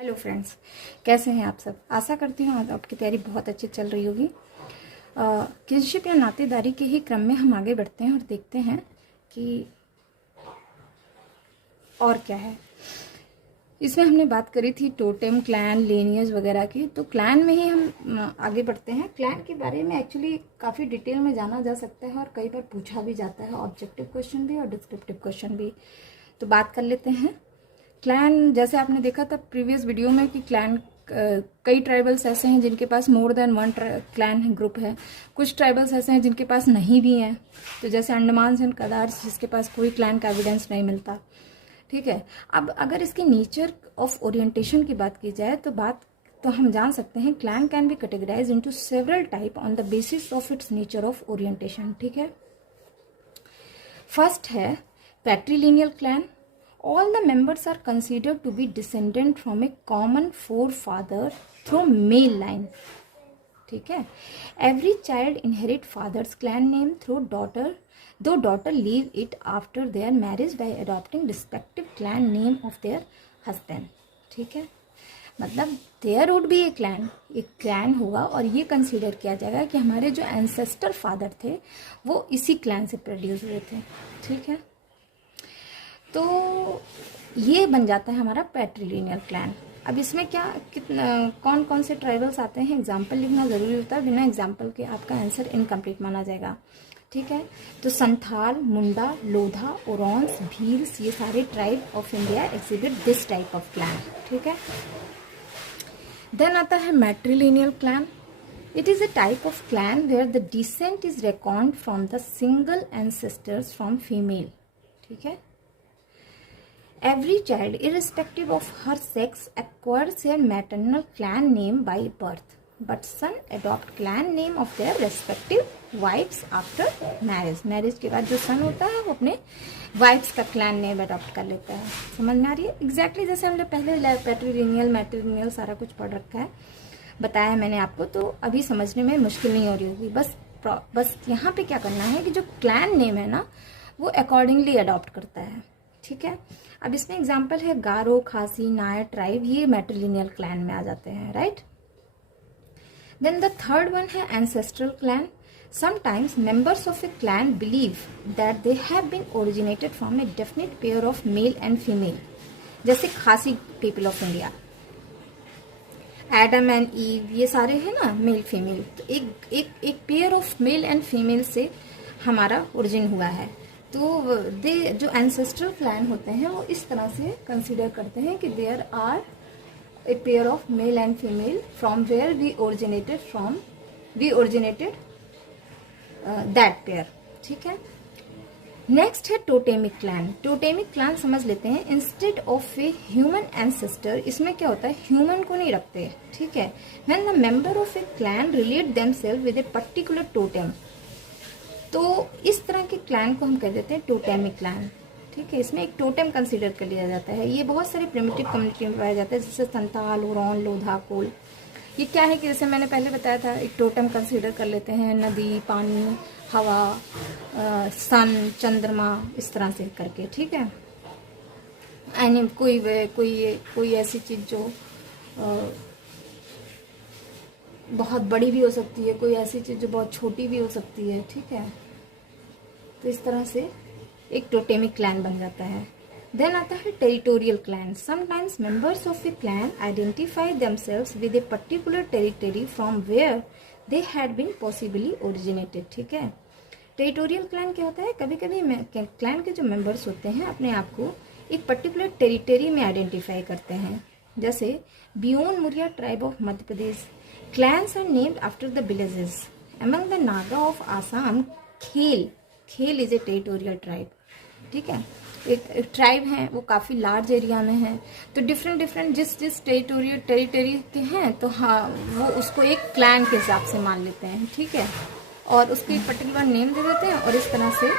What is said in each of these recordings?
Hello friends, कैसे हैं आप सब। आशा करती हूँ आज आपकी तैयारी बहुत अच्छी चल रही होगी। किनशिप या नातेदारी के ही क्रम में हम आगे बढ़ते हैं और देखते हैं कि और क्या है। इसमें हमने बात करी थी टोटेम, क्लैन, लीनियज वगैरह की। तो क्लैन में ही हम आगे बढ़ते हैं। क्लैन के बारे में एक्चुअली काफ़ी डिटेल में जाना जा सकता है और कई बार पूछा भी जाता है, ऑब्जेक्टिव क्वेश्चन भी और डिस्क्रिप्टिव क्वेश्चन भी। तो बात कर लेते हैं। क्लैन, जैसे आपने देखा था प्रीवियस वीडियो में कि क्लैन कई ट्राइबल्स ऐसे हैं जिनके पास more than one clan group है। कुछ ट्राइबल्स ऐसे हैं जिनके पास नहीं भी हैं, तो जैसे अंडमान एंड कदार्स, जिसके पास कोई क्लैन का एविडेंस नहीं मिलता। ठीक है। अब अगर इसकी नेचर ऑफ ओरिएंटेशन की बात की जाए तो हम जान सकते हैं clan can be categorize into several type on the basis of its nature of orientation. ठीक है। फर्स्ट है patrilineal clan. All the members are considered to be descendant from a common forefather through male line. ठीक है। Every child inherit father's clan name through daughter, though daughter leave it after their marriage by adopting respective clan name of their husband. ठीक है। मतलब there would be a clan, एक clan होगा और ये consider किया जाएगा कि हमारे जो एंसेस्टर फादर थे वो इसी क्लैन से प्रोड्यूस हुए थे। ठीक है। तो ये बन जाता है हमारा पैट्रीलिनियल क्लैन। अब इसमें क्या कौन कौन से ट्राइबल्स आते हैं, एग्जाम्पल लिखना ज़रूरी होता है। बिना एग्जाम्पल के आपका आंसर इनकम्प्लीट माना जाएगा। ठीक है। तो संथाल, मुंडा, लोधा, ओरोन्स, भील्स, ये सारे tribe of India exhibit this type of clan. ठीक है। देन आता है matrilineal clan. It is a type of clan where the descent is record from the single ancestors from female. ठीक है। Every child, irrespective of her sex, acquires their maternal clan name by birth, but son adopt clan name of their respective wives after marriage. Marriage के बाद जो son होता है वो अपने wives का clan name adopt कर लेता है। समझ में आ रही है? Exactly जैसे हमने पहले पैट्रीलिनियल, मैट्रीलिनियल सारा कुछ पढ़ रखा है, बताया मैंने आपको, तो अभी समझने में मुश्किल नहीं हो रही होगी। बस यहाँ पे क्या करना है कि जो clan name है ना वो अकॉर्डिंगली अडॉप्ट करता है। ठीक है। अब इसमें एग्जाम्पल है गारो, खासी, नायर ट्राइब, ये मैट्रीलिनियल क्लैन में आ जाते हैं। Right. Then the third one है ancestral clan. Sometimes members of a clan believe that they have been originated from a definite pair of male and female, जैसे Khasi people of India, Adam and Eve, ये सारे हैं ना male female. तो एक pair of male and female से हमारा origin हुआ है। तो जो एंसेस्ट्रल क्लैन होते हैं वो इस तरह से कंसीडर करते हैं कि there are a pair of male and female from where we originated that pair. ठीक है। नेक्स्ट है टोटेमिक क्लैन। टोटेमिक क्लैन समझ लेते हैं। Instead of a human ancestor, इसमें क्या होता है, ह्यूमन को नहीं रखते। ठीक है। When the member of a clan relate themselves with a particular totem, तो इस तरह के क्लैन को हम कह देते हैं टोटेमिक क्लैन। ठीक है। इसमें एक टोटेम कंसीडर कर लिया जाता है। ये बहुत सारे प्रिमिटिव कम्युनिटी में पाया जाता है, जैसे संथाल, ओरोन, लोधा, कोल। ये क्या है कि जैसे मैंने पहले बताया था, एक टोटेम कंसीडर कर लेते हैं, नदी, पानी, हवा, सन, चंद्रमा, इस तरह से करके। ठीक है। एनी कोई ऐसी चीज जो बहुत बड़ी भी हो सकती है, कोई ऐसी चीज जो बहुत छोटी भी हो सकती है। ठीक है। तो इस तरह से एक टोटेमिक क्लैन बन जाता है। देन आता है territorial clan. Sometimes members of a clan identify themselves with a particular territory from where they had been possibly originated. ठीक है। टेरिटोरियल क्लैन क्या होता है, कभी कभी क्लैन के जो मेंबर्स होते हैं अपने आप को एक पर्टिकुलर टेरिटरी में आइडेंटिफाई करते हैं, जैसे बियोन Muria tribe of Madhya Pradesh. Clans are named after the villages. Among the Naga of Assam, खेल is a territorial tribe. ठीक है। एक ट्राइब है, वो काफ़ी लार्ज एरिया में है। तो डिफरेंट जिस टेरिटरी के हैं, तो हाँ वो उसको एक क्लैन के हिसाब से मान लेते हैं। ठीक है। और उसको एक पर्टिकुलर नेम दे देते हैं और इस तरह से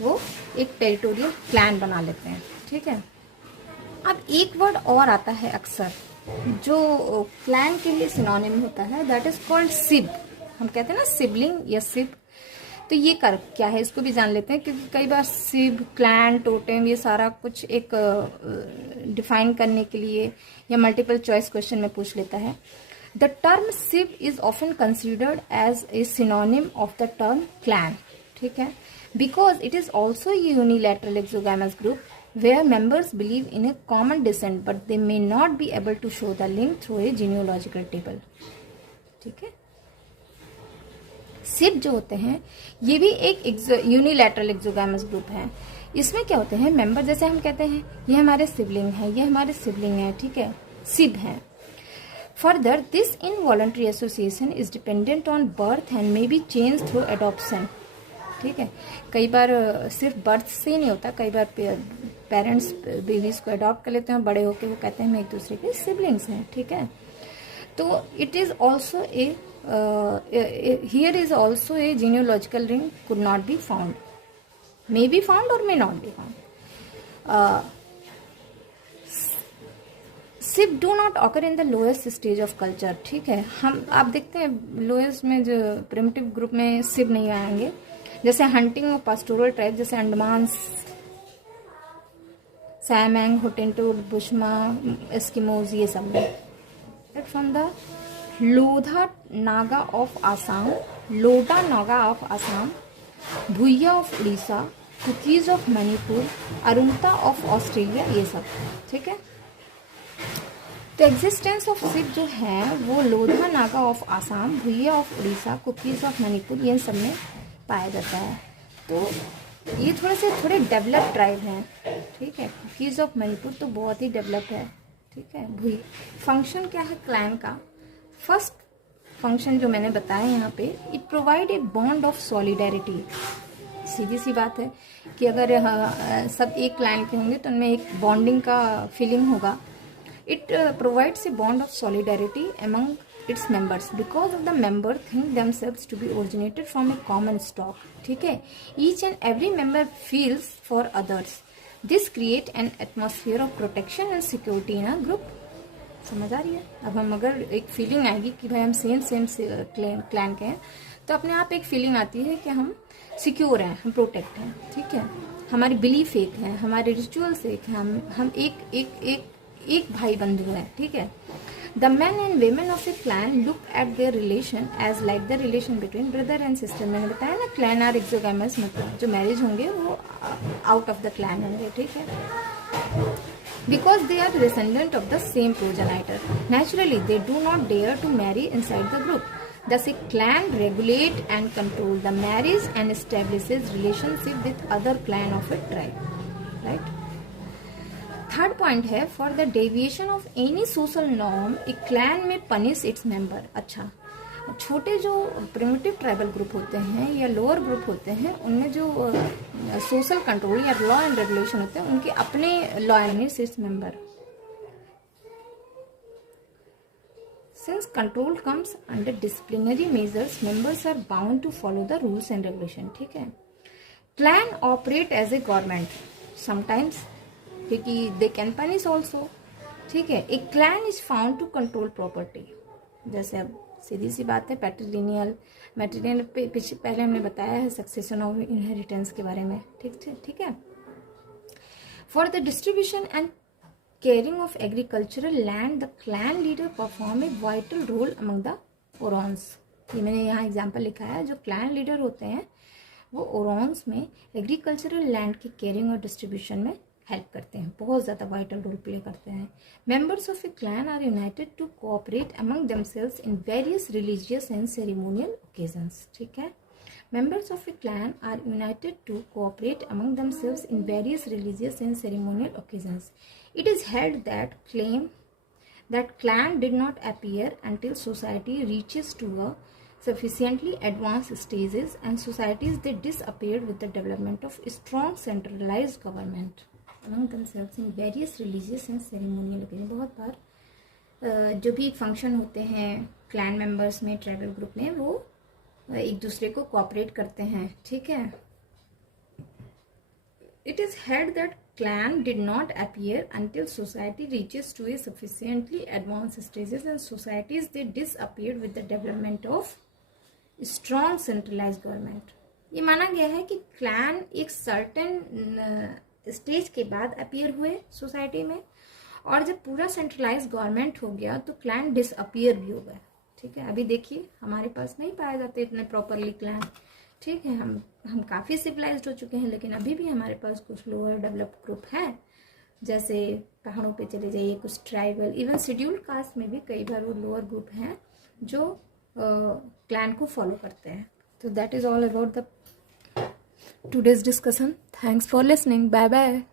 वो एक टेरिटोरियल क्लैन बना लेते हैं। ठीक है। अब एक वर्ड और आता है अक्सर जो क्लैन के लिए सिनोनिम होता है, दैट इज कॉल्ड सिब। हम कहते हैं ना सिबलिंग या सिब। तो ये कर क्या है इसको भी जान लेते हैं, क्योंकि कई बार सिब, क्लैन, टोटेम ये सारा कुछ एक डिफाइन करने के लिए या मल्टीपल चॉइस क्वेश्चन में पूछ लेता है. The term sib is often considered as a synonym of the term clan. ठीक है, because it is also unilateral exogamous group where members believe in a common descent but they may not be able to show the link through a genealogical table. ठीक है, सिब जो होते हैं ये भी एक यूनिलैटरल एक्सोगैमस ग्रुप है. इसमें क्या होते हैं मेंबर, जैसे हम कहते हैं ये हमारे सिबलिंग है, ये हमारे सिबलिंग है, ठीक है, सिब है. Further this involuntary association is dependent on birth and may be change through adoption. ठीक है, कई बार सिर्फ बर्थ से ही नहीं होता, कई बार पेरेंट्स बेबीज को अडॉप्ट कर लेते हैं, बड़े होके वो कहते हैं हम एक दूसरे के सिबलिंग्स हैं. ठीक है, तो it is also here is also a genealogical ring could not be found, may be found और मे नॉट बी फाउंड. सिब do not occur in the lowest stage of culture. ठीक है, हम आप देखते हैं लोएस्ट में जो प्रिमिटिव ग्रुप में सिब नहीं आएंगे, जैसे हंटिंग और पास्टोरल ट्राइब जैसे अंडमान, सैमैंग, होटेंटोट, बुशमा, एस्किमोज, ये सब में. From the Lodha Naga of Assam, Loda Naga of Assam, Bhuiya of Orissa, Kukis of Manipur, Arunta of Australia, ये सब. ठीक है, तो एग्जिस्टेंस ऑफ सिब जो है वो Lodha Naga of Assam, Bhuiya of Orissa, Kukis of Manipur, ये सब में पाया जाता है. तो ये थोड़े डेवलप्ड ट्राइब हैं. ठीक है, कुकीज ऑफ मणिपुर तो बहुत ही डेवलप्ड है. ठीक है, भुई फंक्शन क्या है क्लैन का. फर्स्ट फंक्शन जो मैंने बताया यहाँ पे, it provide a bond of solidarity. सीधी सी बात है कि अगर सब एक क्लैन के होंगे तो उनमें एक बॉन्डिंग का फीलिंग होगा. It provides a bond of solidarity among its members because of the member think themselves to be originated from a common stock. ठीक है, each and every member feels for others. This create an atmosphere of protection and security in a group. समझ आ रही है. अब हम अगर एक feeling आएगी कि भाई हम सेम क्लैन के हैं, तो अपने आप एक फीलिंग आती है कि हम सिक्योर हैं, हम प्रोटेक्ट हैं. ठीक है, हमारी बिलीफ एक है, हमारे रिचुअल्स एक है, हम एक भाई बंधु हैं. ठीक है, The men and women of a clan look at their relation as like the relation between brother and sister. मैंने बताया ना, clan are exogamous, मतलब जो मैरिज होंगे वो out of the clan होंगे. ठीक है, because they are descendant of the same progenitor. Naturally, they do not dare to marry inside the group. Thus, a clan regulate and control the marriage and establishes relationship with other clan of a tribe. Right? Third point है, for the deviation of any social norm a clan में punish its member. अच्छा, छोटे जो primitive tribal group होते हैं या lower group होते हैं, उनमें जो सोशल कंट्रोल या लॉ एंड रेगुलेशन होते हैं, उनके अपने law and its member. Since control comes under disciplinary measures, members are bound to follow the rules and regulation. ठीक है, clan operate as a government sometimes, क्योंकि दे कैन पनिश ऑल्सो. ठीक है, एक clan is found to control property. जैसे अब सीधी सी बात है, पैट्रिलिनियल मैट्रिलिनियल पहले हमने बताया है सक्सेशन ऑफ इनहेरिटेंस के बारे में. ठीक है, for the distribution and caring of agricultural land the clan leader perform a vital role among the Oraons. ये मैंने यहाँ एग्जाम्पल लिखा है. जो क्लैन लीडर होते हैं वो ओरॉन्स में एग्रीकल्चरल लैंड की केयरिंग और डिस्ट्रीब्यूशन में हेल्प करते हैं, बहुत ज़्यादा वाइटल रोल प्ले करते हैं. Members of a clan are united to cooperate among themselves in various religious and ceremonial occasions. ठीक है, members of a clan are united to cooperate among themselves in various religious and ceremonial occasions. It is held that claim that clan did not appear until society reaches to a sufficiently advanced stages, and societies they disappeared with the development of strong centralized government among themselves in various religious and ceremonial occasions. बहुत बार जो भी function होते हैं clan members में, tribal group में, वो एक दूसरे को कोऑपरेट करते हैं. ठीक है, it is held that clan did not appear until society reaches to a sufficiently advanced stages, and societies they disappeared with the development of strong centralized government. ये माना गया है कि क्लैन एक सर्टेन स्टेज के बाद अपीयर हुए society में, और जब पूरा सेंट्रलाइज गवर्नमेंट हो गया तो क्लैन डिसअपीयर भी हो गए। ठीक है, अभी देखिए हमारे पास नहीं पाए जाते इतने प्रॉपरली क्लैन। ठीक है, हम काफ़ी सिविलाइज्ड हो चुके हैं, लेकिन अभी भी हमारे पास कुछ लोअर डेवलप्ड ग्रुप हैं, जैसे पहाड़ों पे चले जाइए, कुछ ट्राइबल, इवन शेड्यूल्ड कास्ट में भी कई बार वो लोअर ग्रुप हैं जो क्लैन को फॉलो करते हैं। तो that is all about the today's discussion. Thanks for listening. Bye bye.